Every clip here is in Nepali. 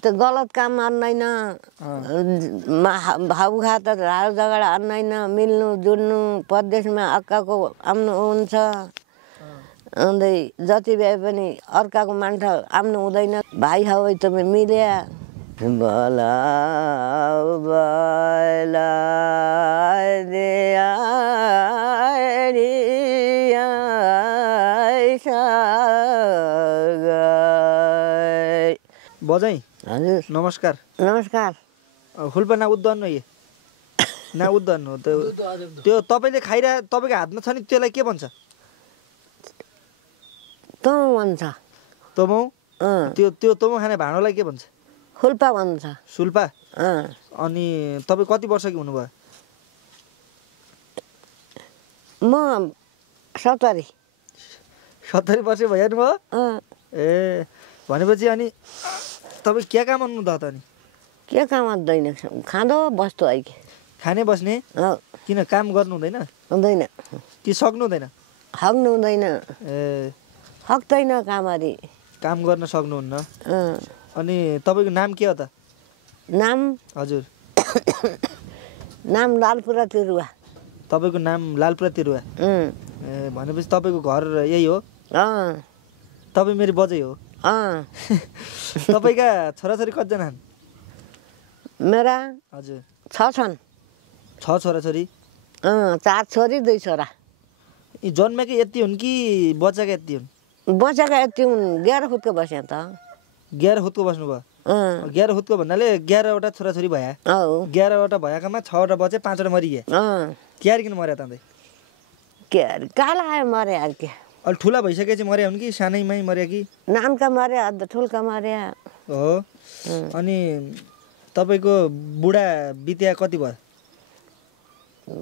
त गलत काम अन्दैन भाउ खात झाडा झगडा अन्दैन मिल्नु जुल्नु परदेशमा अक्काको आउनु हुन्छ अन्दै जति भए पनि अर्काको मान्छे आउनु हुँदैन भाइ हवै त मिल्या बला बला बजाई हजुर नमस्कार नमस्कार हुल्पा ना उद्धान ये ना उद्धान हो त्यो तपाईले खाइरा तपाईको हातमा छ नि त्यसलाई के भन्छ तमो भन्छ तमो त्यो त्यो तमो खाने भाँडोलाई के भन्छ हुल्पा भन्छ सुल्पा अनि तपाई कति वर्षकी हुनुभयो म 70 वर्ष भइहाल्नु भयो ए भनेपछि अनि तपाई के काम गर्नु त अनि के काम गर्दैन खाँदो बस्दो है खाने बस्ने किन काम गर्नु हुँदैन हुँदैन कि सक्नु हुँदैन हग्नु हुँदैन ए हक्दैन कामहरी काम गर्न सक्नुहुन्न अनि तपाईको नाम के हो त नाम हजुर नाम लालपुरा तिरुवा तपाईको नाम लालपुरा तिरुवा ए भनेपछि तपाईको घर यही हो तपाई मेरो बजै हो तपाईका छोराछोरी कतिजना छन् मेरा हजुर 6 छन् 6 छोराछोरी 4 छोरी 2 छोरा यी जन्मेकै यति हुन् कि बच्चाका यति हुन् बच्चाका यति हुन् 11 खुदको बस्या त 11 खुदको बस्नु भयो 11 खुदको भन्नाले 11 वटा छोराछोरी भया 11 वटा भएकामा 6 वटा बचे 5 वटा मरिए क्यार किन मर्या त क्यार काला आयो मरे यार के अलि ठुला भइसकेपछि मर्या हुन् कि सानैमै मर्या कि नामका मर्या अझ ठुलका मर्या हो अनि तपाईको बुढा बित्या कति भयो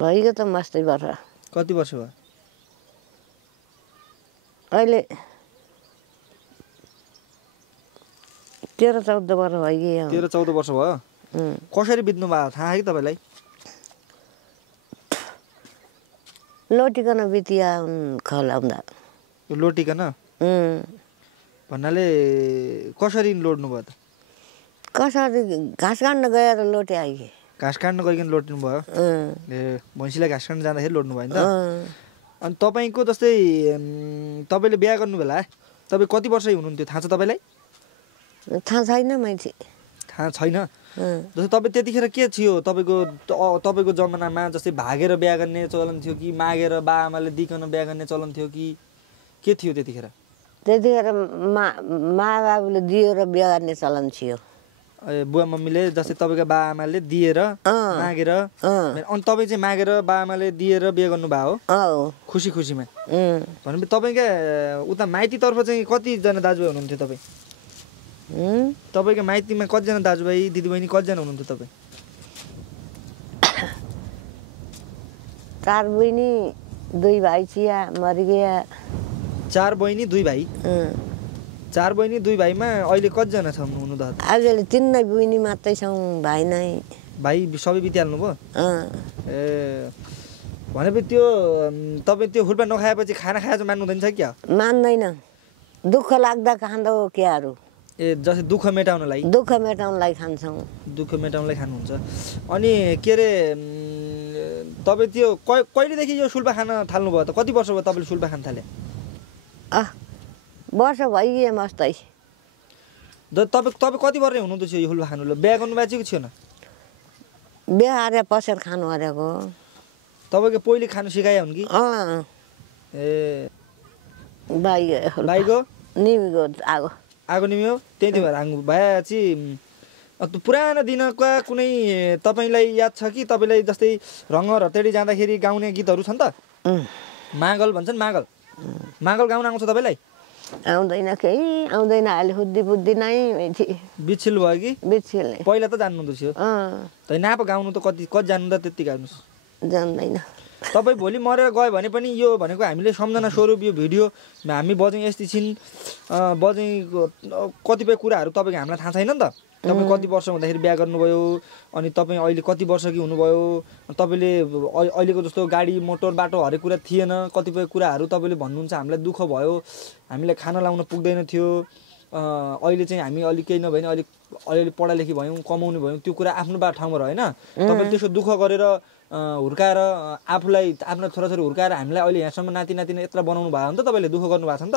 भइगयो त मस्तै वर्ष कति वर्ष भयो अहिले 13-14 वर्ष भइगयो 13-14 वर्ष भयो कसरी बित्नु भयो थाहा कि तपाईलाई लोटिकन बितिया खलाउँदा लोटिकन भन्नाले कसरी लोड्नु भयो त कसरी घाँस काट्न गएर लोटे आइगे घाँस काट्न गइकन लोट्नु भयो ए भैँसीलाई घाँस काट्न जाँदाखेरि लोड्नु भयो नि त अनि तपाईको जस्तै तपाईले बिहे गर्नु बेला तपाई कति वर्षै हुनुहुन्थ्यो थाहा छ तपाईलाई थाहा छैन मान्छे थाहा छैन जस्तै तपाई त्यतिखेर के थियो तपाईको जमानामा जस्तै भागेर बिहे गर्ने चलन थियो कि मागेर बाआमाले दिकन बिहे गर्ने चलन थियो कि के थियो त्यतिखेर माबाबुले दिएर बिहे गर्ने चलन थियो बुवा मम्मीले जस्तै तपाईको बाआमाले दिएर मागेर अनि तपाई चाहिँ मागेर बाआमाले दिएर बिहे गर्नु भयो हो खुसी खुसीमा भनेपछि तपाईका उता माइतीतर्फ चाहिँ कतिजना दाजुभाइ हुनुहुन्थ्यो तपाई तपाईको माइतीमा कतिजना दाजुभाइ दिदीबहिनी कतिजना हुनुहुन्थ्यो तपाई 4 बहिनी 2 भाइ छिया मरिगया 4 बहिनी 2 भाइ 4 बहिनी 2 भाइमा अहिले कतिजना छन् हुनु त अहिले 3 नै बहिनी मात्रै छौं भाइ नै भाइ सबै बितिहाल्नु भयो ए भनेपछि त्यो तपाई त्यो हुल्पा नखाएपछि खाना खाए चाहिँ मान्नु हुँदैन छ क्या मान्दैन दुःख लाग्दा खाँदो केहरू ए जस्तै दुःख मेटाउनलाई खान्छौं दुःख मेटाउनलाई खानुहुन्छ अनि के रे तपाई त्यो कहिलेदेखि यो सुल्पा खान थाल्नु भयो त कति वर्ष भयो तपाईले सुल्पा खान थाले वर्ष भइगयो मस्तै तपाई कति वर्ष हुनुहुन्थ्यो यो सुल्पा खानुले बिहे गर्नु भएको कि छैन बिहे आरे पसेर खानु अरेको तपाईको पहिले खानु सिकाए हुन् कि ए बाइगो निमिगो आगो निम्यो त्यही भएर हाङ भएपछि पुरानो दिनका कुनै तपाईलाई याद छ कि तपाईलाई जस्तै रङ रतेडी जाँदाखेरि गाउने गीतहरू छन् त मागल भन्छन् मागल गाउन आउँछ तपाईलाई आउँदैन केही आउँदैन अहिले बुद्धि नै बिछिल भयो कि बिछिल पहिला त जान्नुहुँदो थियो तै नाप गाउनु त कति जान्नु त त्यति गाउनुस् जान्दैन तपाई भोलि मरेर गयो भने पनि यो भनेको हामीले सम्झना स्वरूप यो भिडियो हामी बजै यस्तै छिन् बजै कतिपय कुराहरू तपाईको हामीलाई थाहा छैन नि त तपाई कति वर्ष हुँदाखेरि बिहे गर्नुभयो अनि तपाई अहिले कति वर्षकी हुनुभयो तपाईले अहिलेको जस्तो गाडी मोटर बाटो हरेक कुरा थिएन कतिपय कुराहरू तपाईले भन्नुहुन्छ हामीलाई दुःख भयो हामीलाई खाना लाउन पुग्दैन थियो अहिले चाहिँ हामी अलि केही नभए नि अलि अलिअलि पढालेखी भयौँ कमाउने भयौँ त्यो कुरा आफ्नो ठाउँमा रह्यो होइन तपाईँले त्यसो दुःख गरेर हुर्काएर आफूलाई आफ्नो छोराछोरी हुर्काएर हामीलाई अहिले यहाँसम्म नाति नातिना यत्र बनाउनु भयो भने त तपाईँले दुःख गर्नु भएको छ नि त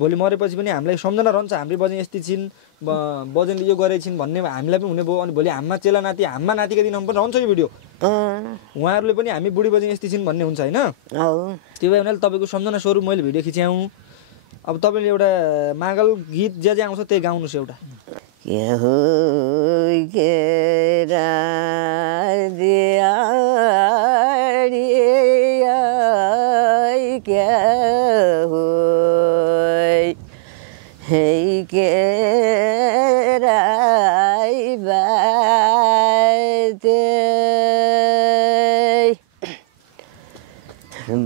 भोलि मरेपछि पनि हामीलाई सम्झना रहन्छ हाम्रै बजेन यस्तै छिन् बजेनले यो गरेछिन् भन्ने हामीलाई पनि हुने भयो अनि भोलि हाम्रा चेला नाति हाम्रा नातिका दिनमा पनि रहन्छ यो भिडियो उहाँहरूले पनि हामी बुढी बजेन यस्तै छिन् भन्ने हुन्छ होइन त्यो भए हुनाले तपाईँको सम्झना स्वरूप मैले भिडियो खिच्याउँ अब तपाईँले एउटा मागल गीत जे जे आउँछ त्यही गाउनुहोस् एउटा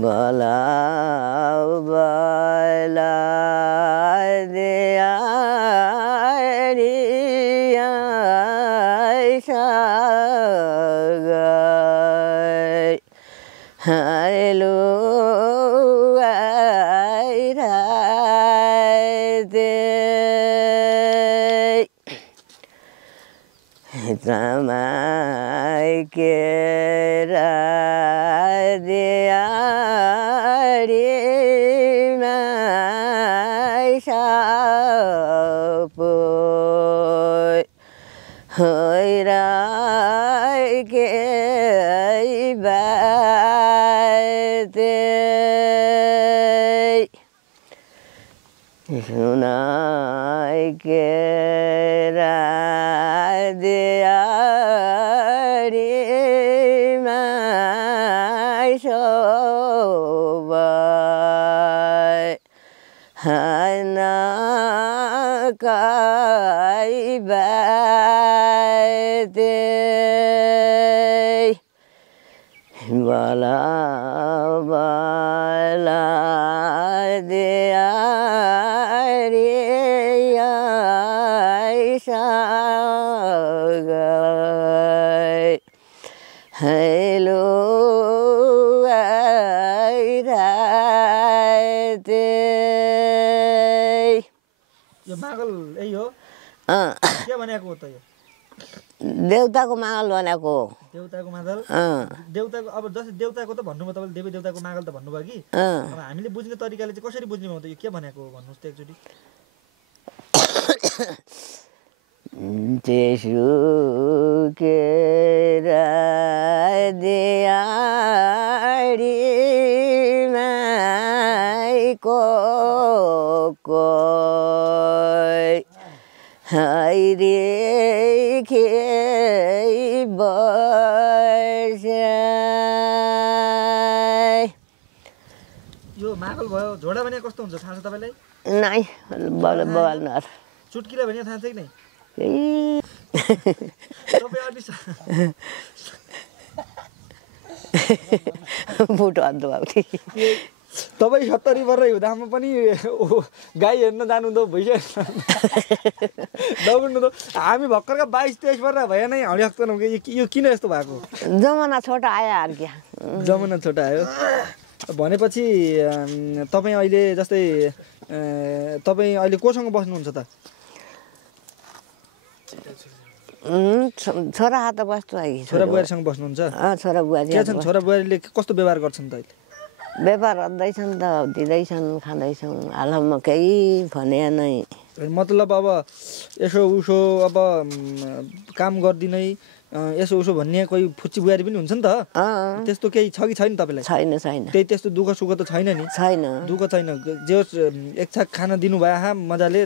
बला बला हेलो तमाई के दिया रे माई सापो होइरा के बाते सुनाई के दिया रे माई सोबाई हना काई बाते बला बला दिया रे हेलो यो मागल यही हो के भनेको त यो देउताको मागल भनेको देउताको मागल देउताको अब जस्तै देउताको त भन्नुभयो तपाईँले देवी देउताको मागल त भन्नुभयो कि अब हामीले बुझ्ने तरिकाले चाहिँ कसरी बुझ्ने भयो त यो के भनेको भन्नुहोस् त एकचोटि त्यसो के दिया रे माईको हाइरे खे यो मागल भयो झोडा भने कस्तो हुन्छ थाहा छ तपाईँलाई नाइ बोल्नु चुटकिला भने थाहा छ कि नै बुटो अन्त तपाईँ 70 वर्ष हुँदामा पनि गाई हेर्न जानु त भइसक्यो दौड्नु त हामी भर्खरका 22-23 वर्ष भए नै हडी सक्दैनौँ कि यो किन यस्तो भएको जमाना छोटा आयो यार क्या जमाना छोटा आयो भनेपछि तपाईँ अहिले जस्तै तपाईँ अहिले कोसँग बस्नुहुन्छ त छोरा हात बस्छु छोरा बुहारीसँग बस्नुहुन्छ छोरा बुहारी के छन् छोरा बुहारीले कस्तो व्यवहार गर्छन् त अहिले व्यापार गर्दैछन् त दिँदैछन् खाँदैछौँ हालमा केही भने नै मतलब अब यसो उसो अब काम गरिदिनै यसो उसो भन्ने कोही फुच्ची बुहारी पनि हुन्छ नि त त्यस्तो केही छ कि छैन तपाईँलाई छैन छैन त्यही त्यस्तो दुःख सुख त छैन नि छैन दुःख छैन जे एक छाक खाना दिनुभयो मजाले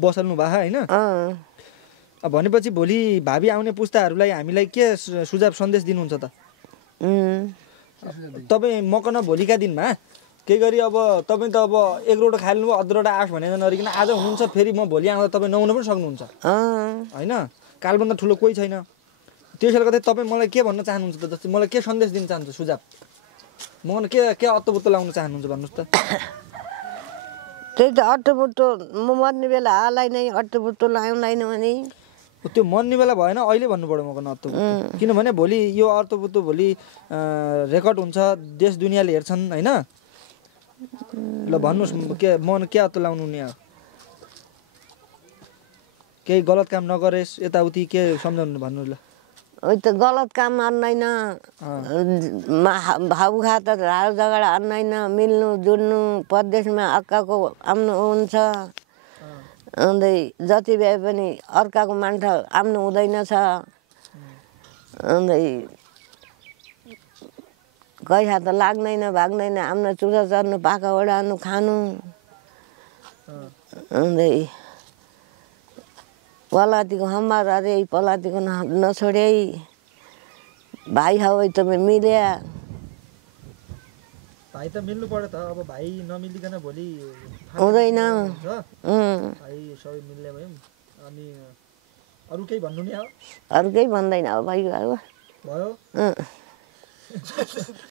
बसाल्नु भयो होइन भनेपछि भोलि भावी आउने पुस्ताहरूलाई हामीलाई के सुझाव सन्देश दिनुहुन्छ त तपाईँ मकन भोलिका दिनमा केही गरी अब तपाईँ त अब एक रोटो खाइल्नु भयो अधरोटा आठ भने नरिकन आज हुनुहुन्छ फेरि म भोलि आउँदा तपाईँ नहुन पनि सक्नुहुन्छ होइन कालभन्दा ठुलो कोही छैन त्यसैले गर्दा तपाईँ मलाई के भन्न चाहनुहुन्छ त जस्तै मलाई के सन्देश दिन चाहनुहुन्छ सुझाव मकन के अत्तोबुत्तो लाउन चाहनुहुन्छ भन्नुहोस् त त्यही त अट्टोबुट्टो म मर्ने बेला हालाई नै अट्टोबुट्टो लाउँदैन भने त्यो मर्ने बेला भएन अहिले भन्नु पर्यो मकन अत्तोबुत्तो किनभने भोलि यो अत्तोबुत्तो भोलि रेकर्ड हुन्छ देश दुनियाँले हेर्छन् होइन ल भन्नुहोस् के मन के अत्तो लाउनु नि केही गलत काम नगरेस् यताउति के सम्झाउनु भन्नु ल उही त गलत काम अन्दैन भाउ खाता झाड झगडा अन्दैन मिल्नु जुल्नु परदेशमा अक्काको आउनु हुन्छ अन्त जति भए पनि अर्काको मान्छे आउनु हुँदैन छ अन्त कैसा त लाग्दैन भाग्दैन आफ्नो चुरा चर्नु पाका ओडानु खानु अन्त पलातीको हम्बार अरे पलातीको नछोडे भाइ हवै त मिल्या भाइ त मिल्नु पर्यो त अब भाइ नमिलिकन भोलि हुँदैन भाइ सबै मिल्ने भयौँ अनि अरू केही भन्नु नि अब अरू केही भन्दैन अब भाइ भयो